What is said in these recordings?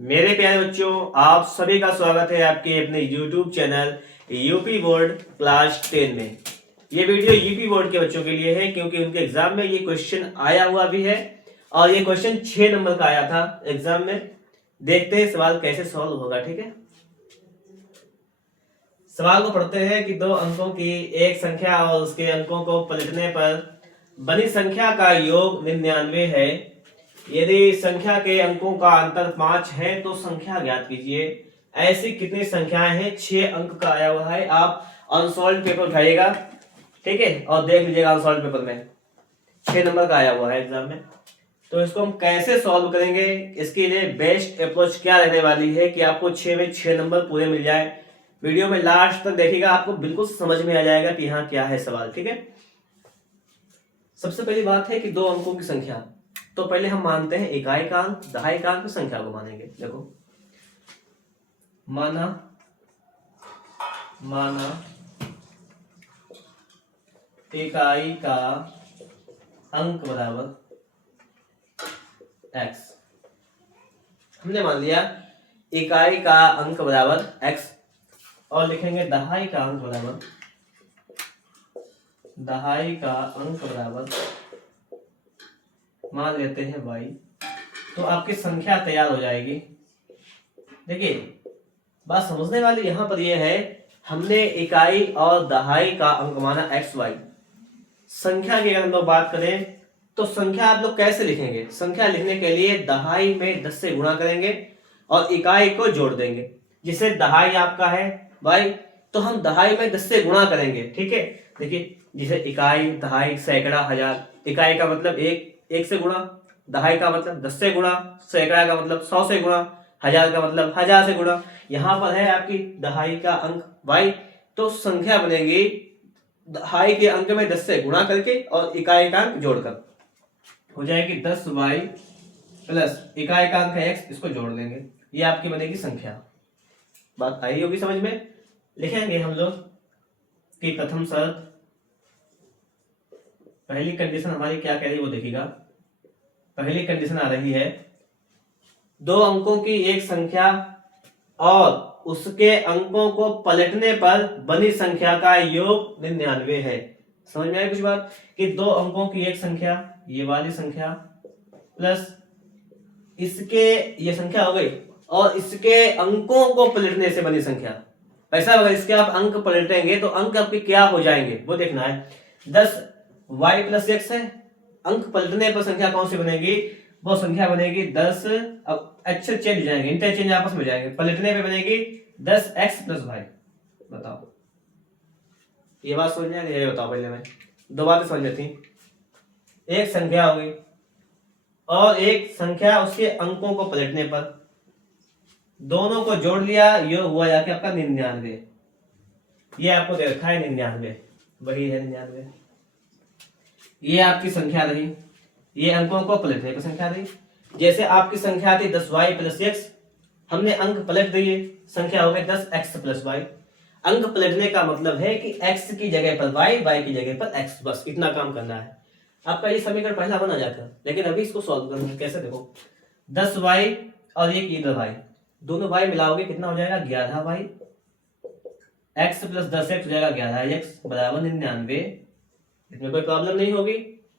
मेरे प्यारे बच्चों, आप सभी का स्वागत है आपके अपने YouTube channel UP board class 10 में। ये वीडियो यूपी बोर्ड के बच्चों के लिए है क्योंकि उनके एग्जाम में ये क्वेश्चन आया हुआ भी है और ये क्वेश्चन 6 नंबर का आया था एग्जाम में। देखते हैं सवाल कैसे सॉल्व होगा। ठीक है, सवाल को पढ़ते हैं कि दो अंकों की एक संख्या और उसके अंकों को पलटने पर बनी संख्या का योग 99 है। यदि संख्या के अंकों का अंतर 5 है तो संख्या ज्ञात कीजिए। ऐसी कितनी संख्याएं हैं? 6 अंक का आया हुआ है। आप अनसॉल्व पेपर उठाइएगा, ठीक है, और देख लीजिएगा अनसॉल्व पेपर में 6 नंबर का आया हुआ है एग्जाम में। तो इसको हम कैसे सॉल्व करेंगे, इसके लिए बेस्ट अप्रोच क्या रहने वाली है कि आपको 6 में 6 नंबर पूरे मिल जाए। वीडियो में लास्ट तक देखिएगा, आपको बिल्कुल समझ में आ जाएगा कि यहाँ क्या है सवाल। ठीक है, सबसे पहली बात है कि दो अंकों की संख्या, तो पहले हम मानते हैं इकाई का अंक, दहाई का अंक, संख्या को मानेंगे। देखो, माना इकाई का अंक बराबर x। हमने मान लिया इकाई का अंक बराबर x और लिखेंगे दहाई का अंक बराबर मान लेते हैं y। तो आपकी संख्या तैयार हो जाएगी। देखिए, बात समझने वाली यहां पर यह है, हमने इकाई और दहाई का अंक माना xy। संख्या की अगर हम लोग बात करें तो संख्या आप लोग कैसे लिखेंगे? संख्या लिखने के लिए दहाई में 10 से गुणा करेंगे और इकाई को जोड़ देंगे। जिसे दहाई आपका है भाई, तो हम दहाई में 10 से गुणा करेंगे। ठीक है, देखिए, जिसे इकाई, दहाई, सैकड़ा, हजार। इकाई का मतलब एक से गुणा, दहाई का मतलब 10 से गुणा, सैकड़ा का मतलब 100 से गुणा, हजार का मतलब 1000 से गुणा। यहां पर है आपकी दहाई का अंक भाई, तो संख्या बनेगी दहाई के अंक में 10 से गुणा करके और इकाई का अंक जोड़कर, हो जाएगी 10y प्लस इकाई का अंक है x, इसको जोड़ देंगे, ये आपकी बनेगी संख्या। बात आई होगी समझ में। लिखेंगे हम लोग कि प्रथम शर्त, पहली कंडीशन हमारी क्या कह रही है वो देखिएगा। पहली कंडीशन आ रही है, दो अंकों की एक संख्या और उसके अंकों को पलटने पर बनी संख्या का योग 99 है। समझ में आई कुछ बात? कि दो अंकों की एक संख्या, ये वाली संख्या, प्लस इसके, ये संख्या हो गई, और इसके अंकों को पलटने से बनी संख्या। ऐसा अगर इसके आप अंक पलटेंगे तो अंक आपके क्या हो जाएंगे वो देखना है। 10y प्लस x है, अंक पलटने पर संख्या कौन सी बनेगी? वो संख्या बनेगी 10, अब अक्षर चेंज हो जाएंगे, इंटरचेंज आपस में जाएंगे, पलटने पे बनेगी 10x प्लस y। बताओ, ये बात समझ में आ रही है? बताओ, पहले मैं दो बातें समझ में थी। एक संख्या हो गई और एक संख्या उसके अंकों को पलटने पर, दोनों को जोड़ लिया, ये हुआ जाके आपका 99। ये आपको दे रखा है 99, वही है 99। ये आपकी संख्या रही, ये अंकों को पलटने पर संख्या रही। जैसे आपकी संख्या थी 10y प्लस x, हमने अंक पलट दिए, संख्या हो गई 10x प्लस y। अंक पलटने का मतलब है कि x की जगह पर y की जगह पर x, बस इतना काम करना है। आपका ये समीकरण पहला बना जाता है, लेकिन अभी इसको सॉल्व करना है। कैसे? देखो, 10y और एक इधर y, दोनों y मिलाओगे कितना हो जाएगा? 11y। x प्लस 10x हो जाएगा 11x बराबर 99। इसमें कोई प्रॉब्लम नहीं होगी,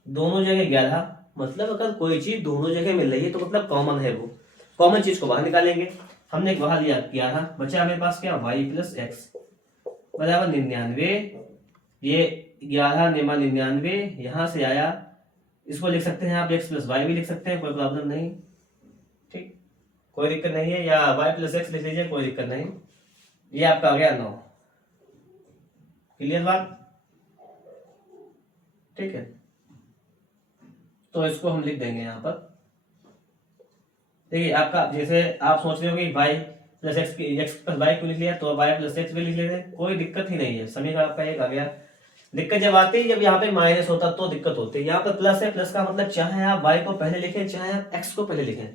दोनों जगह 11। मतलब अगर कोई चीज दोनों जगह मिल रही है तो मतलब कॉमन है, वो कॉमन चीज को बाहर निकालेंगे। हमने बाहर लिया 11, बचा मेरे पास क्या? y प्लस एक्स बराबर 99। ये 11 निमा 99 यहां से आया, इसको लिख सकते हैं आप x प्लस वाई भी लिख सकते हैं, कोई प्रॉब्लम नहीं। ठीक, कोई दिक्कत नहीं है, या y प्लस एक्स लिख लीजिए, कोई दिक्कत नहीं। ये आपका आ गया 9। क्लियर बात? ठीक है, तो इसको हम लिख देंगे यहां पर। देखिए, आपका जैसे आप सोच रहे हो कि y प्लस एक्स की x प्लस वाई को लिख लिया, तो y प्लस एक्स भी लिख लेते हैं, कोई दिक्कत ही नहीं है। समीकरण आपका एक आ गया। दिक्कत जब आती है जब यहाँ पे माइनस होता तो दिक्कत होती है। यहाँ पर प्लस है, प्लस का मतलब चाहे आप y को पहले लिखें चाहे आप x को पहले लिखें,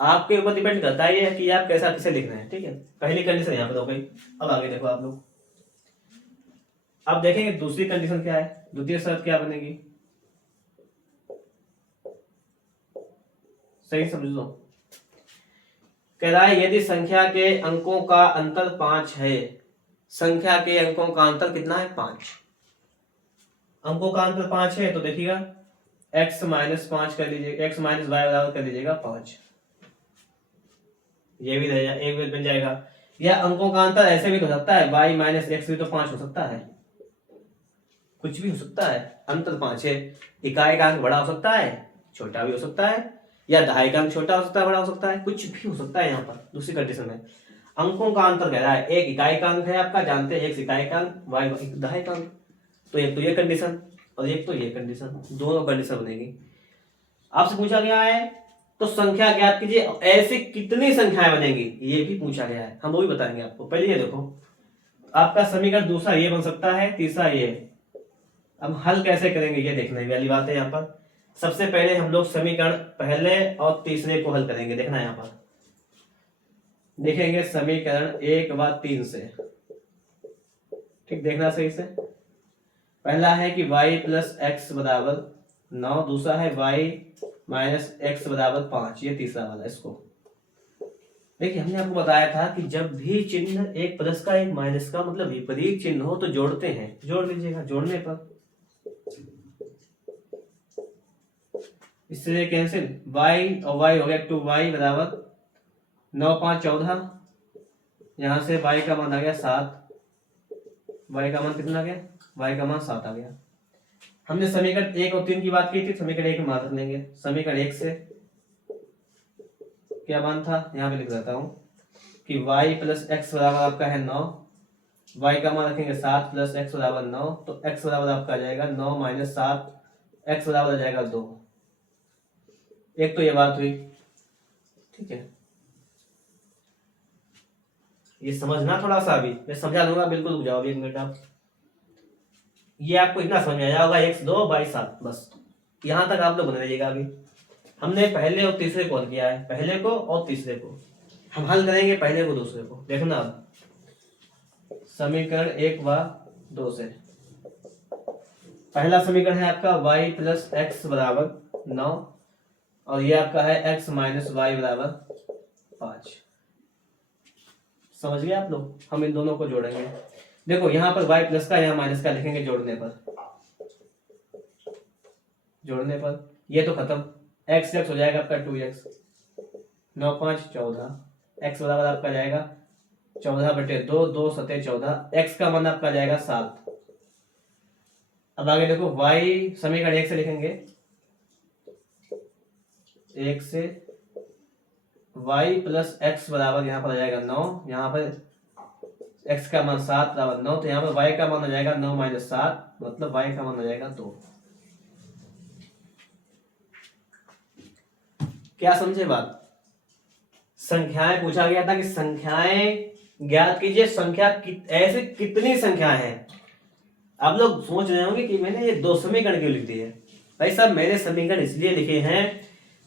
आपके ऊपर डिपेंड करता है ये कि आप कैसा किसे लिख रहे हैं। ठीक है, पहली कंडीशन यहाँ पर हो गई। अब आगे देखो आप लोग, अब देखेंगे दूसरी कंडीशन क्या है, द्वितीय शर्त क्या बनेगी, सही समझ लो। कह रहा है यदि संख्या के अंकों का अंतर 5 है, संख्या के अंकों का अंतर कितना है 5, अंकों का अंतर 5 है, तो देखिएगा x माइनस 5 कर लीजिए, x माइनस वाई बराबर कर लीजिएगा 5, ये भी रहेगा, एक भी बन जाएगा। या अंकों का अंतर ऐसे भी तो हो सकता है, y माइनस एक्स भी तो 5 हो सकता है, कुछ भी हो सकता है, अंतर 5 है। इकाई का अंक बड़ा हो सकता है, छोटा भी हो सकता है, या दहाई का अंक छोटा हो सकता है, बड़ा हो सकता है, कुछ भी हो सकता है। यहाँ पर दूसरी कंडीशन में अंकों का अंतर कह रहा है, एक इकाई का अंक है आपका, जानते हैं, एक इकाई का अंक, वाई दहाई का अंक, तो एक तो ये कंडीशन और एक तो ये कंडीशन, दोनों कंडीशन बनेगी। आपसे पूछा गया है तो संख्या ज्ञात कीजिए, ऐसी कितनी संख्याएं बनेगी ये भी पूछा गया है, हम वो भी बताएंगे आपको। पहले ये देखो, आपका समीकरण दूसरा ये बन सकता है, तीसरा ये। अब हल कैसे करेंगे ये देखने वाली बात है। यहाँ पर सबसे पहले हम लोग समीकरण पहले और तीसरे को हल करेंगे। देखना यहाँ पर देखेंगे समीकरण 1 व 3 से, ठीक, देखना सही से। पहला है कि y प्लस एक्स बराबर 9, दूसरा है y माइनस एक्स बराबर 5, ये तीसरा वाला। इसको देखिए, हमने आपको बताया था कि जब भी चिन्ह एक प्लस का एक माइनस का मतलब विपरीत चिन्ह हो तो जोड़ते हैं, जोड़ लीजिएगा। जोड़ने पर इससे कैंसिल, y और y हो गया 2y बराबर 9 5 14, यहां से y का मान आ गया 7, y का मान कितना आ गया, y का मान 7 आ गया। हमने समीकरण 1 और 3 की बात की थी, समीकरण 1 में मान रख लेंगे। समीकरण 1 से क्या मान था, यहाँ पे लिख देता हूं कि y प्लस एक्स बराबर आपका है 9, y का मान रखेंगे 7 प्लस एक्स बराबर 9, तो x बराबर आपका आ जाएगा 9 माइनस 7, x बराबर आ जाएगा 2। एक तो ये बात हुई, ठीक है, ये समझना थोड़ा सा, अभी मैं समझा दूंगा, बिल्कुल रुक जाओ अभी 1 मिनट आप। ये आपको इतना समझ में आया होगा, x 2 y 7, बस यहां तक आप लोग बने रहिएगा। अभी हमने पहले और तीसरे को हल किया है, पहले को और तीसरे को हम हल करेंगे, पहले को दूसरे को। देखना अब समीकरण 1 व 2 से पहला समीकरण है आपका y प्लस एक्स बराबर 9 और ये आपका है x माइनस वाई बराबर 5। समझ गए आप लोग? हम इन दोनों को जोड़ेंगे। देखो यहाँ पर y प्लस का, यहाँ माइनस का लिखेंगे जोड़ने पर। जोड़ने पर ये तो खत्म, x हो जाएगा आपका 2x, 9 5 14, x बराबर आपका जाएगा 14/2, 2 7 14, x का मान आपका जाएगा 7। अब आगे देखो y समीकरण 1 से लिखेंगे, 1 से y प्लस एक्स बराबर यहाँ पर आ जाएगा 9, यहाँ पर x का मान 7 बराबर 9, तो यहाँ पर y का मान आ जाएगा 9 माइनस 7, मतलब y का मान आ जाएगा 2। क्या समझे बात? संख्याएं पूछा गया था कि संख्याएं ज्ञात कीजिए, संख्या ऐसे कितनी संख्याएं हैं। आप लोग सोच रहे होंगे कि मैंने ये 2 समीकरण क्यों लिख दिए। भाई साहब, मैंने समीकरण इसलिए लिखे हैं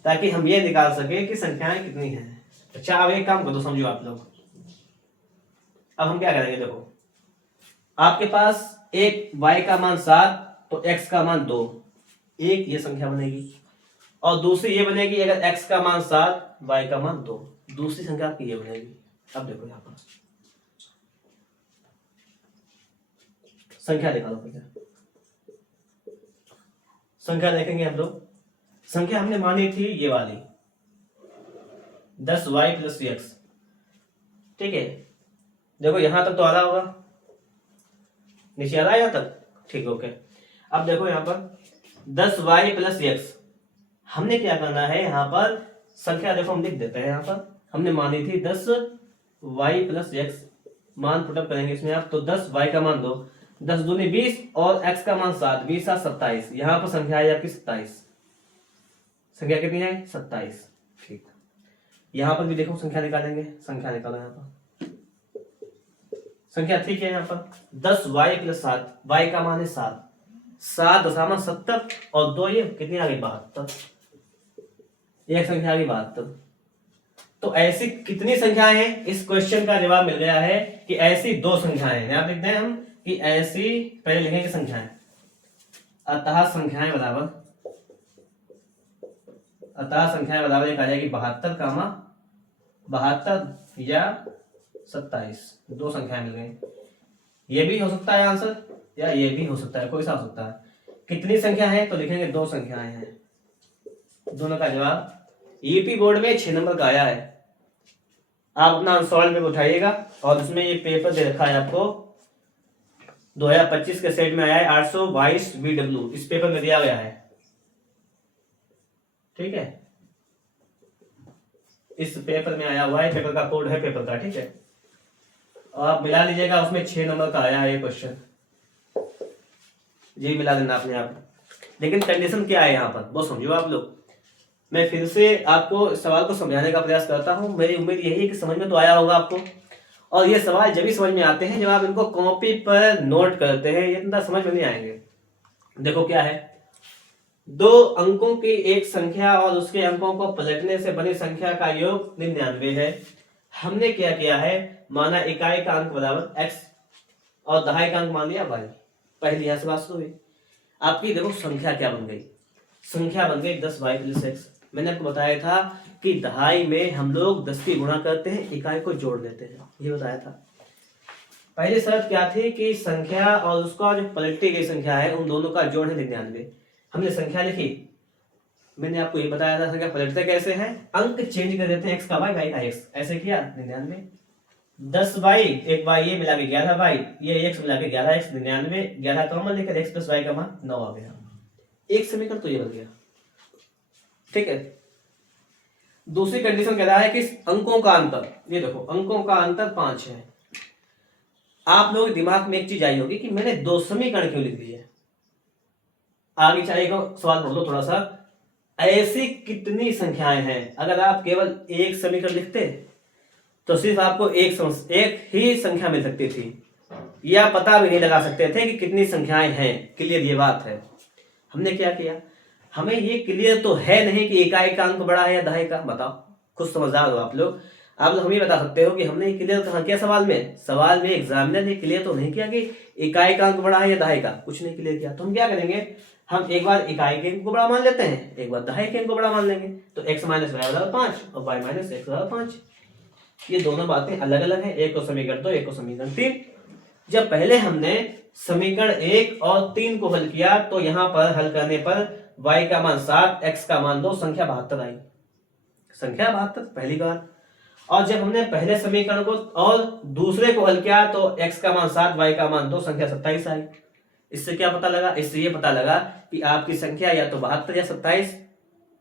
ताकि हम ये निकाल सके कि संख्याएं कितनी हैं। अच्छा, अब एक काम करो, समझो आप लोग। अब हम क्या करेंगे, देखो आपके पास एक y का मान 7 तो x का मान 2, एक ये संख्या बनेगी, और दूसरी ये बनेगी अगर x का मान 7 y का मान 2, दूसरी संख्या आपकी ये बनेगी। अब देखो यहाँ पर संख्या निकालो पहले। संख्या देखेंगे हम लोग। संख्या हमने मानी थी ये वाली 10y प्लस x, ठीक है। देखो यहां तक तो आ रहा होगा, नीचे आ रहा है यहाँ तक, ठीक, ओके। अब देखो यहाँ पर 10y प्लस x, हमने क्या करना है यहाँ पर संख्या, देखो हम लिख देते हैं। यहाँ पर हमने मानी थी 10y प्लस x, मान पुटअप करेंगे इसमें आप, तो 10y का मान 2, 10 दूनी 20 और x का मान 7, 20 7 27, यहाँ पर संख्या है आपकी 27। संख्या कितनी है? 27, ठीक। यहाँ पर भी देखो संख्या निकालेंगे, संख्या निकालो यहाँ पर। संख्या ठीक है, यहाँ पर 10y प्लस 7, y का मान है 7, 7.70 और 2 ये कितनी आ गई 72, एक संख्या आ गई 72। तो ऐसी कितनी संख्याएं हैं? इस क्वेश्चन का जवाब मिल गया है कि ऐसी 2 संख्याएं हैं। यहां लिखते हैं हम कि ऐसी, पहले लिखेंगे संख्याएं, अतः संख्याएं बराबर एक आ जाएगी 72, 72 या 27, दो संख्या मिल गई। ये भी हो सकता है आंसर या ये भी हो सकता है, कोई सा हो सकता है। कितनी संख्या है तो लिखेंगे दो संख्याएं हैं। दोनों का जवाब यूपी बोर्ड में 6 नंबर का आया है। आप अपना अनसॉल्व पेपर उठाइएगा और उसमें ये पेपर दे रखा है आपको, 2025 के सेट में आया है 822 VW, इस पेपर में दिया गया है। ठीक है, इस पेपर में आया हुआ है, पेपर का कोड है पेपर का। ठीक है, और आप मिला लीजिएगा, उसमें 6 नंबर का आया है ये क्वेश्चन जी, मिला देना अपने आप। लेकिन कंडीशन क्या है यहाँ पर वो समझो आप लोग। मैं फिर से आपको इस सवाल को समझाने का प्रयास करता हूँ। मेरी उम्मीद यही है कि समझ में तो आया होगा आपको। और ये सवाल जब भी समझ में आते हैं जब आप इनको कॉपी पर नोट करते हैं, ये इतना समझ में नहीं आएंगे। देखो क्या है, दो अंकों की एक संख्या और उसके अंकों को पलटने से बनी संख्या का योग 99 है। हमने क्या किया है, माना इकाई का अंक बराबर x और दहाई का अंक मान लिया y। पहली यहां से बात शुरू हुई। आपकी देखो संख्या क्या बन गई, संख्या बन गई 10y + x। मैंने आपको बताया था कि दहाई में हम लोग 10 की गुणा करते हैं, इकाई को जोड़ देते हैं, ये बताया था। पहली शर्त क्या थी कि संख्या और उसका जो पलटी गई संख्या है उन दोनों का जोड़ है 99। हमने संख्या लिखी, मैंने आपको ये बताया था संख्या पलटते कैसे हैं, अंक चेंज कर देते हैं, x का y, y का x, ऐसे किया 99। 10y एक y, ये मिला के 11y, ये x मिला के 11x, 99, 11 कॉमन लेकर x + y का मान 9 आ गया। एक समीकरण तो ये बन गया। ठीक है, दूसरी कंडीशन कह रहा है कि अंकों का अंतर, ये देखो अंकों का अंतर 5 है। आप लोग दिमाग में एक चीज आई होगी कि मैंने दो समीकरण क्यों लिख दिए। आगे चाहिए सवाल पढ़ लो थोड़ा सा, ऐसी कितनी संख्याएं हैं। अगर आप केवल एक समीकरण लिखते तो सिर्फ आपको एक ही संख्या मिल सकती थी, या पता भी नहीं लगा सकते थे कि कितनी संख्याएं हैं। क्लियर ये बात है। हमने क्या किया, हमें ये क्लियर तो है नहीं कि इकाई का अंक बड़ा है या दहाई का। बताओ, खुद समझदार हो आप लोग हम ही बता सकते हो कि हमने क्लियर कहाँ किया। सवाल में एग्जामिनर ने क्लियर तो नहीं किया कि इकाई का अंक बड़ा है या दहाई का, कुछ नहीं क्लियर किया। तो हम क्या करेंगे, हम एक बार इकाई के अंक को बड़ा मान लेते हैं, एक बार दहाई के अंक को बड़ा मान लेंगे। तो x - y = 5 और y - x = 5। ये दोनों बातें अलग अलग हैं, एक को समीकरण 2, एक को समीकरण 3। जब पहले हमने समीकरण 1 और 3 को हल किया तो यहां पर हल करने पर y का मान 7, x का मान 2, संख्या 72 आई। संख्या 72 पहली बार। और जब हमने पहले समीकरण को और दूसरे को हल किया तो x का मान 7, y का मान 2, संख्या 27 आई। इससे क्या पता लगा, इससे ये पता लगा कि आपकी संख्या या तो 72 या 27,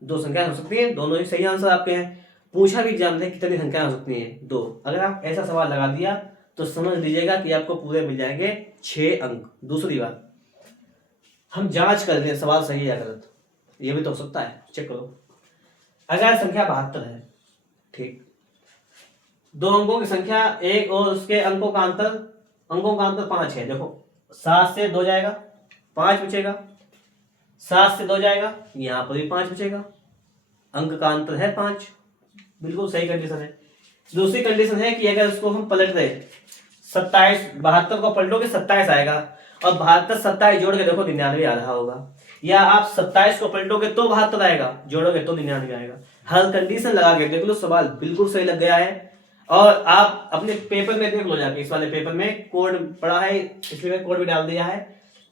दो संख्या हो सकती है, दोनों ही सही आंसर आपके हैं। पूछा भी एग्जाम में कितनी संख्या हो सकती है, 2। अगर आप ऐसा सवाल लगा दिया तो समझ लीजिएगा कि आपको पूरे मिल जाएंगे 6 अंक। दूसरी बात, हम जांच कर लें सवाल सही है या गलत, ये भी तो हो सकता है, चेक करो। अगर संख्या 72 है, ठीक, दो अंकों की संख्या एक और उसके अंकों का अंतर 5 है। देखो 7 से 2 जाएगा, 5 बचेगा, 7 से 2 जाएगा, यहां पर भी 5 बचेगा, अंक का अंतर है 5। बिल्कुल सही कंडीशन है। दूसरी कंडीशन है कि अगर उसको हम पलट दें, 27, 72 को पलटोगे 27 आएगा, और 72 27 जोड़ के देखो 99 आ रहा होगा। या आप 27 को पलटोगे तो 72 आएगा, जोड़ोगे तो 99 आएगा। हर कंडीशन लगा के देख लो, सवाल बिल्कुल सही लग गया है। और आप अपने पेपर में देख लो जाके, इस वाले पेपर में कोड पड़ा है, इसलिए कोड भी डाल दिया है।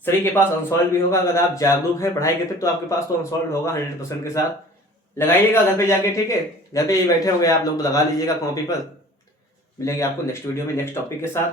सभी के पास अनसॉल्व भी होगा। अगर आप जागरूक है पढ़ाई के प्रति तो आपके पास तो अनसॉल्व होगा 100% के साथ। लगाइएगा घर पे जाके, ठीक है, घर पे ही बैठे होंगे आप लोग, लगा लीजिएगा कॉपी पर। मिलेंगे आपको नेक्स्ट वीडियो में नेक्स्ट टॉपिक के साथ।